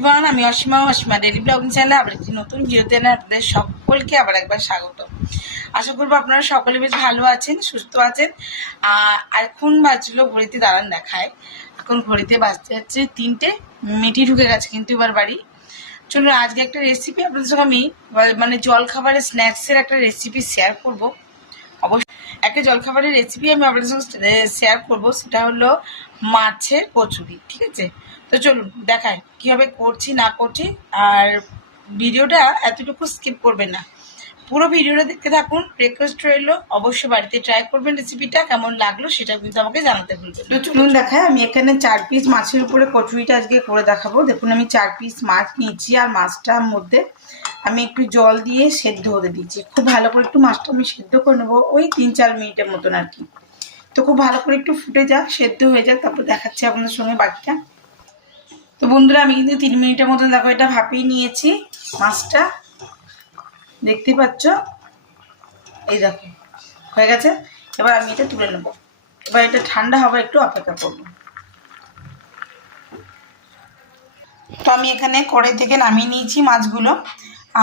Everyone, আমি Asima daily blogging চ্যানেলে আবার একটি নতুন ভিডিওতে আপনাদের সকলকে আবার একবার স্বাগত। আশা করবো আপনারা সকলে বেশ ভালো আছেন, সুস্থ আছেন। এখন বাজলো ঘড়িতে, দাঁড়ান দেখায়, এখন ঘড়িতে বাজতে যাচ্ছে 3টে, মেটি ঢুকে গেছে কিন্তু এবার বাড়ি। চলুন আজকে একটা রেসিপি আপনাদের সঙ্গে আমি মানে জলখাবারের স্ন্যাক্সের একটা রেসিপি শেয়ার করব। অবশ্যই একটা জলখাবারের রেসিপি আমি আপনাদের সঙ্গে শেয়ার করব, সেটা হলো মাছের কচুরি। ঠিক আছে, তো চলুন দেখাই কীভাবে করছি না করছি। আর ভিডিওটা এতটুকু স্কিপ করবেন না, পুরো ভিডিওটা দেখতে থাকুন। রিকোয়েস্ট রইলো অবশ্যই বাড়িতে ট্রাই করবেন, রেসিপিটা কেমন লাগলো সেটা কিন্তু আমাকে জানাতে ভুলবেন। তো চলুন দেখায়, আমি এখানে 4 পিস মাছের উপরে কচুরিটা আজকে করে দেখাবো। দেখুন আমি 4 পিস মাছ নিয়েছি, আর মাছটার মধ্যে আমি একটু জল দিয়ে সেদ্ধ হতে দিচ্ছি। খুব ভালো করে একটু মাছটা আমি সেদ্ধ করে নেবো, ওই 3-4 মিনিটের মতন আর কি। তো খুব ভালো করে একটু ফুটে যাক, সেদ্ধ হয়ে যাক, তারপর দেখাচ্ছি আপনাদের সঙ্গে বাকিটা। তো বন্ধুরা আমি কিন্তু 3 মিনিটের মতন দেখো এটা ভাপিয়ে নিয়েছি মাছটা, দেখতে পাচ্ছ, এই দেখো হয়ে গেছে। এবার আমি এটা তুলে নেব, এবার এটা ঠান্ডা হবে, একটু অপেক্ষা করবো। তো আমি এখানে কড়াই থেকে নামিয়ে নিয়েছি মাছগুলো,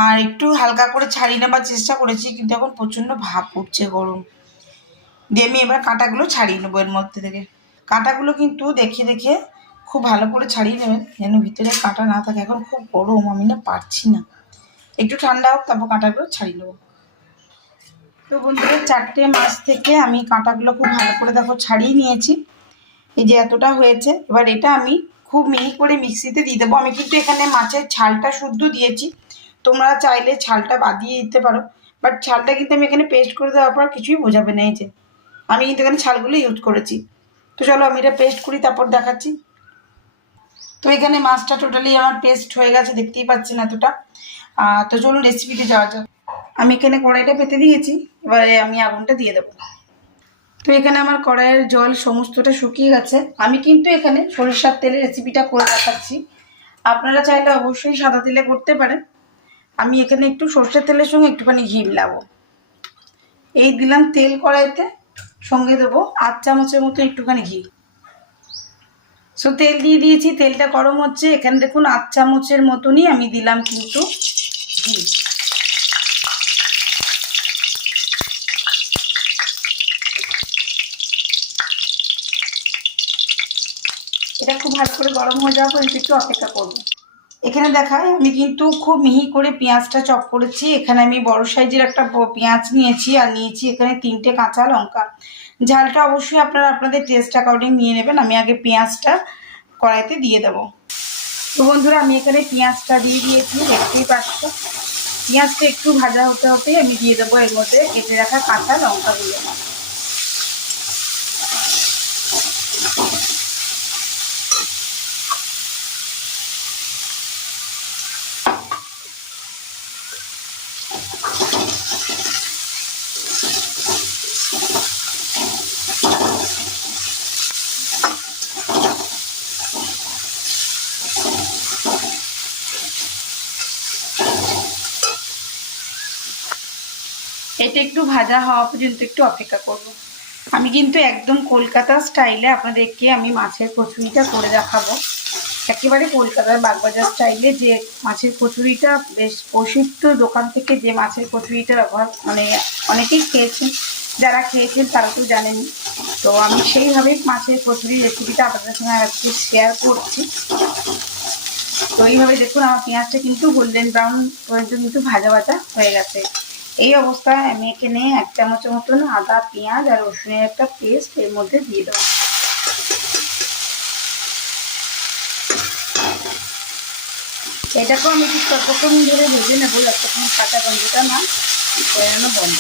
আর একটু হালকা করে ছাড়িয়ে নেবার চেষ্টা করেছি, কিন্তু এখন প্রচণ্ড ভাপ উঠছে, গরম দিয়ে আমি এবার কাঁটাগুলো ছাড়িয়ে নেবো এর মধ্যে থেকে। কাঁটাগুলো কিন্তু দেখে দেখে খুব ভালো করে ছাড়িয়ে নেবেন, যেন ভিতরে কাঁটা না থাকে। এখন খুব গরম, আমি না পারছি না, একটু ঠান্ডা হোক তারপর কাঁটাগুলো ছাড়িয়ে নেবো। তো বন্ধুরা 4টে মাছ থেকে আমি কাঁটাগুলো খুব ভালো করে দেখো ছাড়িয়ে নিয়েছি, এই যে এতটা হয়েছে। এবার এটা আমি খুব মিহি করে মিক্সিতে দিয়ে দেবো। আমি কিন্তু এখানে মাছের ছালটা শুদ্ধ দিয়েছি, তোমরা চাইলে ছালটা বাদিয়ে দিতে পারো, বাট ছালটা কিন্তু আমি এখানে পেস্ট করে দেওয়ার পর কিছুই বোঝাবে না। এই যে আমি কিন্তু এখানে ছালগুলো ইউজ করেছি। তো চলো আমি এটা পেস্ট করি, তারপর দেখাচ্ছি। তো এখানে মাছটা টোটালি আমার পেস্ট হয়ে গেছে, দেখতেই পাচ্ছেন এতটা। তো চলুন রেসিপিতে যাওয়া যাক। আমি এখানে কড়াইটা পেতে দিয়েছি, এবারে আমি আগুনটা দিয়ে দেবো। তো এখানে আমার কড়াইয়ের জল সমস্তটা শুকিয়ে গেছে। আমি কিন্তু এখানে সরিষার তেলে রেসিপিটা করে দেখাচ্ছি, আপনারা চাইলে অবশ্যই সাদা তেলে করতে পারেন। আমি এখানে একটু সরষের তেলের সঙ্গে একটুখানি ঘি মিলাবো। এই দিলাম তেল কড়াইতে, সঙ্গে দেবো 8 চামচের মতো একটুখানি ঘি। সো তেল দিয়ে দিয়েছি, তেলটা গরম হচ্ছে। এখানে দেখুন 8 চামচের মতনই আমি দিলাম কিন্তু ঘি। এটা খুব ভালো করে গরম হয়ে যাওয়ার পর একটু অপেক্ষা করবো। এখানে দেখায় আমি কিন্তু খুব মিহি করে পেঁয়াজটা চপ করেছি। এখানে আমি বড় সাইজের একটা পেঁয়াজ নিয়েছি, আর নিয়েছি এখানে 3টে কাঁচা লঙ্কা। ঝালটা অবশ্যই আপনারা আপনাদের টেস্ট অ্যাকর্ডিং নিয়ে নেবেন। আমি আগে পেঁয়াজটা কড়াইতে দিয়ে দেবো। তো বন্ধুরা আমি এখানে পেঁয়াজটা দিয়ে দিয়েছি, দেখতেই পাচ্ছ। পেঁয়াজটা একটু ভাজা হতে হতেই আমি দিয়ে দেবো এর মধ্যে কেটে রাখা কাঁচা লঙ্কাগুলো। এটা একটু ভাজা হওয়া পর্যন্ত একটু অপেক্ষা করব। আমি কিন্তু একদম কলকাতা স্টাইলে আপনাদেরকে আমি মাছের কচুরিটা করে দেখাবো, একেবারে কলকাতার বাগবাজার স্টাইলে। যে মাছের কচুরিটা বেশ প্রসিদ্ধ দোকান থেকে যে মাছের কচুরিটা ব্যবহার মানে অনেকেই খেয়েছেন, যারা খেয়েছেন তারা তো জানেন। তো আমি সেইভাবেই মাছের কচুরির রেসিপিটা আপনাদের সঙ্গে আজকে শেয়ার করছি। তো এইভাবে দেখুন আমার পেঁয়াজটা কিন্তু গোল্ডেন ব্রাউন পর্যন্ত কিন্তু ভাজা ভাজা হয়ে গেছে। এই অবস্থায় আমি এখানে 1 চামচের মতন আদা, পেঁয়াজ আর রসুনের একটা পেস্ট এর মধ্যে দিয়ে দেবো। এটাকেও আমি একটু ততক্ষণ ধরে ভেজে নেবো যতক্ষণ কাঁচা গন্ধটা না বেরোনো বন্ধ।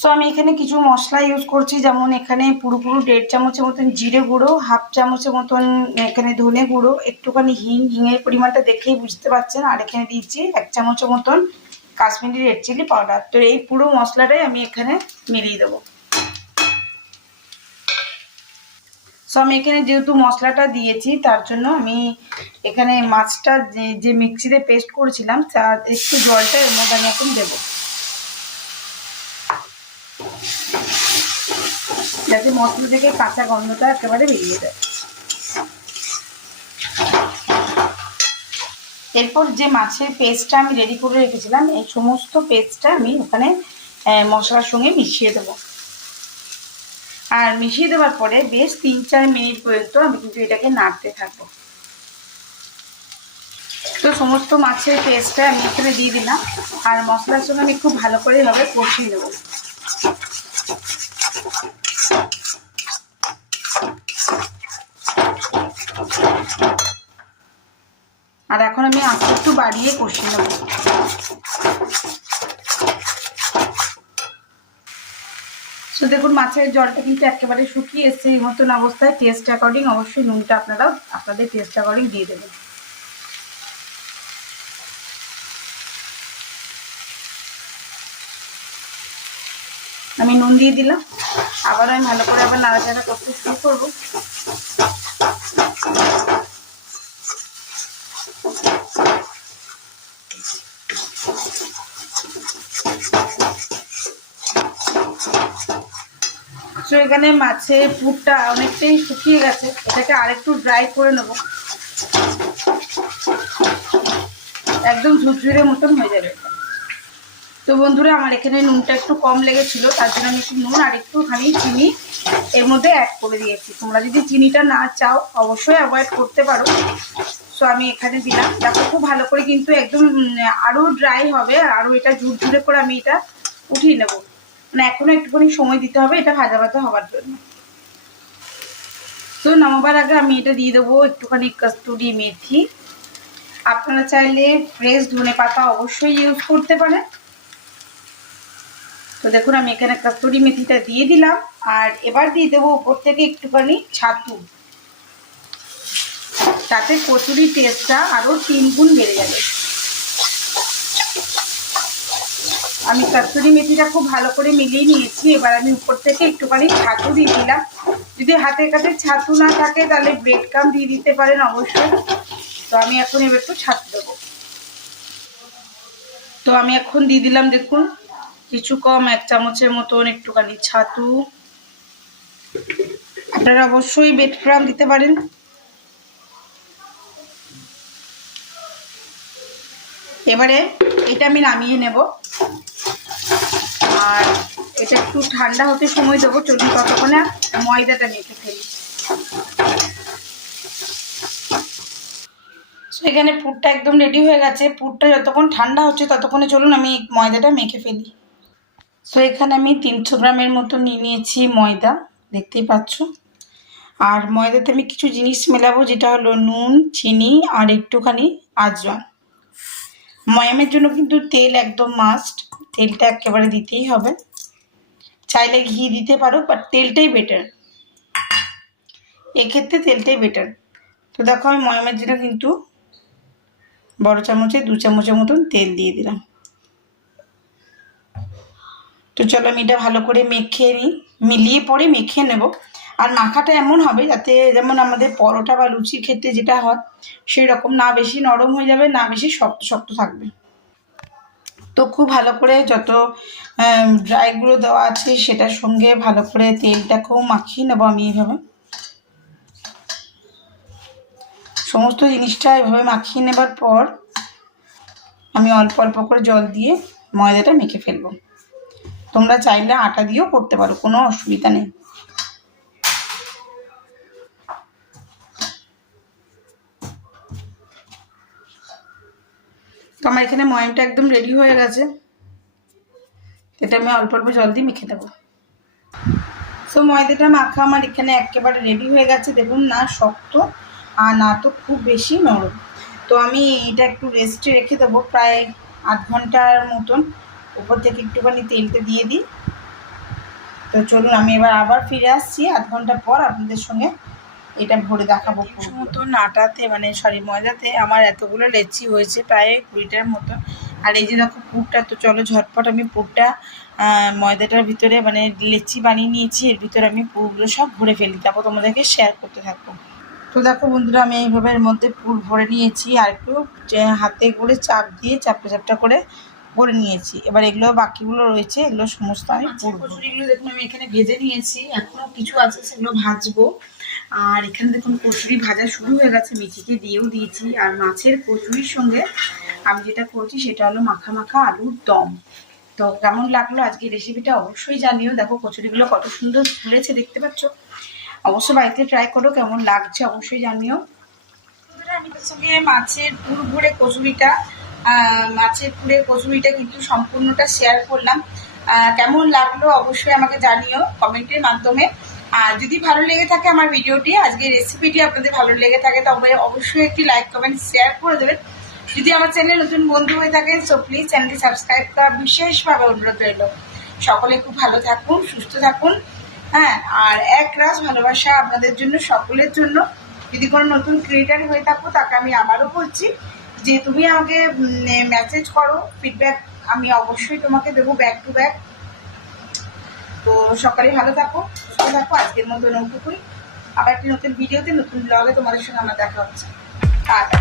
সো আমি এখানে কিছু মশলা ইউজ করছি, যেমন এখানে পুরো 1.5 চামচের মতন জিরে গুঁড়ো, 1/2 চামচের মতন এখানে ধনে গুঁড়ো, একটুখানি হিঙের পরিমাণটা দেখেই বুঝতে পারছেন। আর এখানে দিচ্ছি 1 চামচের মতন কাশ্মীরি রেড চিলি পাউডার। তো এই পুরো মশলাটাই আমি এখানে মিলিয়ে দেবো। সো আমি এখানে যেহেতু মশলাটা দিয়েছি তার জন্য আমি এখানে মাছটা যে মিক্সিতে পেস্ট করেছিলাম তার একটু জলটা এর মধ্যে আমি এখন দেবো, যাতে মশলা থেকে কাঁচা গন্ধটা একেবারে বেরিয়ে যায়। এরপর যে মাছের পেস্টটা আমি রেডি করে রেখেছিলাম এই সমস্ত পেস্টটা আমি ওখানে মশলার সঙ্গে মিশিয়ে দেবো। আর মিশিয়ে দেওয়ার পরে বেশ 3-4 মিনিট পর্যন্ত আমি কিন্তু এটাকে নাড়তে থাকবো। তো সমস্ত মাছের পেস্টটা আমি এখানে দিয়ে দিলাম আর মশলার সঙ্গে আমি খুব ভালো করে এভাবে কষিয়ে দেবো। আর এখন আমি আস্তে একটু বাড়িয়ে কষিয়ে নেব। তো দেখুন মাছের জলটা কিন্তু একেবারে শুকিয়ে এসছে। এই মতন অবস্থায় টেস্ট অ্যাকর্ডিং অবশ্যই নুনটা আপনারা আপনাদের টেস্ট অ্যাকর্ডিং দিয়ে দেবেন। আমি নুন দিয়ে দিলাম, আবার আমি ভালো করে আবার নাড়াচাড়া করতে শুরু করবো। তো এখানে মাছের পুরটা অনেকটাই শুকিয়ে গেছে, এটাকে আরেকটু ড্রাই করে নেব, একদম ঝুরঝুরে মতন হয়ে যাবে। তো বন্ধুরা আমার এখানে নুনটা একটু কম লেগেছিল, তার জন্য আমি একটু নুন আর একটুখানি চিনি এর মধ্যে অ্যাড করে দিয়েছি। তোমরা যদি চিনিটা না চাও অবশ্যই অ্যাভয়েড করতে পারো। সো আমি এখানে দিলাম, দেখো খুব ভালো করে কিন্তু একদম আরও ড্রাই হবে, আরও এটা ঝুরঝুরে করে আমি এটা উঠিয়ে নেব। মানে এখনো একটুখানি সময় দিতে হবে এটা ভাজা ভাজা হওয়ার জন্য। তো নামাবার আগে আমি এটা দিয়ে দেবো একটুখানি কস্তুরি মেথি। আপনারা চাইলে ফ্রেশ ধনেপাতা অবশ্যই ইউজ করতে পারেন। তো দেখুন আমি এখানে কস্তুরি মেথিটা দিয়ে দিলাম আর এবার দিয়ে দেবো উপর থেকে একটুখানি ছাতু, তাতে কচুরি টেস্টটা আরও 3 গুণ বেড়ে যাবে। আমি কস্তুরি মেথিটা খুব ভালো করে মিলিয়ে নিয়েছি। এবার আমি উপর থেকে একটুখানি ছাতু দিয়ে দিলাম। যদি হাতের কাছে ছাতু না থাকে তাহলে ব্রেড ক্রাম দিয়ে দিতে পারেন অবশ্যই। তো আমি এখন এবার একটু ছাতু দেবো। তো আমি এখন দিয়ে দিলাম দেখুন কিছু কম 1 চামচের মতন একটুখানি ছাতু। আপনারা অবশ্যই ব্রেড ক্রাম দিতে পারেন। এবারে এটা আমি নামিয়ে নেব আর এটা একটু ঠান্ডা হতে সময় দেবো। চলুন ততক্ষণে ময়দাটা মেখে ফেলি। এখানে পুরটা একদম রেডি হয়ে গেছে। পুরটা যতক্ষণ ঠান্ডা হচ্ছে ততক্ষণে চলুন আমি ময়দাটা মেখে ফেলি। সো এখানে আমি 300 গ্রামের মতো নিয়ে নিয়েছি ময়দা, দেখতেই পাচ্ছ। আর ময়দাতে আমি কিছু জিনিস মেলাবো, যেটা হলো নুন, চিনি আর একটুখানি আজওয়ান। ময়ামের জন্য কিন্তু তেল একদম মাস্ট, তেলটা একেবারে দিতেই হবে। চাইলে ঘি দিতে পারো, বাট তেলটাই বেটার, এক্ষেত্রে তেলটাই বেটার। তো দেখো আমি ময়ামের জন্য কিন্তু বড় চামচে 2 চামচের মতন তেল দিয়ে দিলাম। তো চলো আমি এটা ভালো করে মেখে নিই, মিলিয়ে পরে মেখে নেব। আর মাখাটা এমন হবে যাতে যেমন আমাদের পরোটা বা লুচির ক্ষেত্রে যেটা হয় সেই রকম, না বেশি নরম হয়ে যাবে না বেশি শক্ত শক্ত থাকবে। তো খুব ভালো করে যত ড্রাইগুলো দেওয়া আছে সেটার সঙ্গে ভালো করে তেলটাকেও মাখিয়ে নেবো আমি এইভাবে। সমস্ত জিনিসটা এভাবে মাখিয়ে নেবার পর আমি অল্প অল্প করে জল দিয়ে ময়দাটা মেখে ফেলবো। তোমরা চাইলে আটা দিয়েও করতে পারো, কোনো অসুবিধা নেই। তো আমার এখানে ময়ামটা একদম রেডি হয়ে গেছে, এটা আমি অল্প অল্প জল দিয়ে মেখে দেবো। সো ময়দাটা মাখা আমার এখানে একেবারে রেডি হয়ে গেছে। দেখুন না শক্ত আর না তো খুব বেশি নরম। তো আমি এটা একটু রেস্টে রেখে দেবো প্রায় 8 ঘন্টার মতন। উপর থেকে একটুখানি তেলটা দিয়ে দিই। তো চলুন আমি এবার আবার ফিরে আসছি 8 ঘন্টা পর আপনাদের সঙ্গে এটা ভরে দেখাবো। মতন আটাতে মানে সরি ময়দাতে আমার এতগুলো লেচি হয়েছে, প্রায় 20টার মতো। আর এই যে দেখো পুরটা, তো চলো ঝটপট আমি পুরটা ময়দাটার ভিতরে মানে লেচি বানিয়ে নিয়েছি, এর ভিতরে আমি পুরগুলো সব ভরে ফেলি, তারপর তোমাদেরকে শেয়ার করতে থাকবো। তো দেখো বন্ধুরা, আমি এইভাবে এর মধ্যে পুর ভরে নিয়েছি, আর একটু হাতে করে চাপ দিয়ে চাপটা করে ভরে নিয়েছি। এবার এগুলো বাকিগুলো রয়েছে, এগুলো সমস্ত আমি কচুরিগুলো দেখুন আমি এখানে ভেজে নিয়েছি, এখনো কিছু আছে সেগুলো ভাজবো। আর এখানে দেখুন কচুরি ভাজা শুরু হয়ে গেছে, মিঠিকে দিয়েও দিয়েছি। আর মাছের কচুরির সঙ্গে আমি যেটা করছি সেটা হলো মাখা মাখা আলুর দম। তো কেমন লাগলো আজকে রেসিপিটা অবশ্যই জানিও। দেখো কচুরিগুলো কত সুন্দর ফুলেছে দেখতে পাচ্ছ, অবশ্যই বাড়িতে ট্রাই করো, কেমন লাগছে অবশ্যই জানিও। আমি তার সঙ্গে মাছের পুর ভরে কচুরিটা কিন্তু সম্পূর্ণটা শেয়ার করলাম। কেমন লাগলো অবশ্যই আমাকে জানিও কমেন্টের মাধ্যমে। আর যদি ভালো লেগে থাকে আমার ভিডিওটি, আজকের রেসিপিটি আপনাদের ভালো লেগে থাকে, তবে অবশ্যই একটি লাইক কমেন্ট শেয়ার করে দেবেন। যদি আমার চ্যানেলে নতুন বন্ধু হয়ে থাকে সো প্লিজ চ্যানেলটি সাবস্ক্রাইব করা বিশেষভাবে অনুরোধ রইল। সকলে খুব ভালো থাকুন, সুস্থ থাকুন। হ্যাঁ, আর এক রাস ভালোবাসা আপনাদের জন্য, সকলের জন্য। যদি কোনো নতুন ক্রিয়েটার হয়ে থাকো তাকে আমি আবারও বলছি যে তুমি আমাকে মেসেজ করো, ফিডব্যাক আমি অবশ্যই তোমাকে দেবো ব্যাক টু ব্যাক। তো সকালে ভালো থাকো, সুস্থ থাকো। আজকের মতো নৌটুকুই, আবার একটি নতুন ভিডিওতে নতুন ব্লগে তোমাদের সঙ্গে আমার দেখা হচ্ছে। টাটা।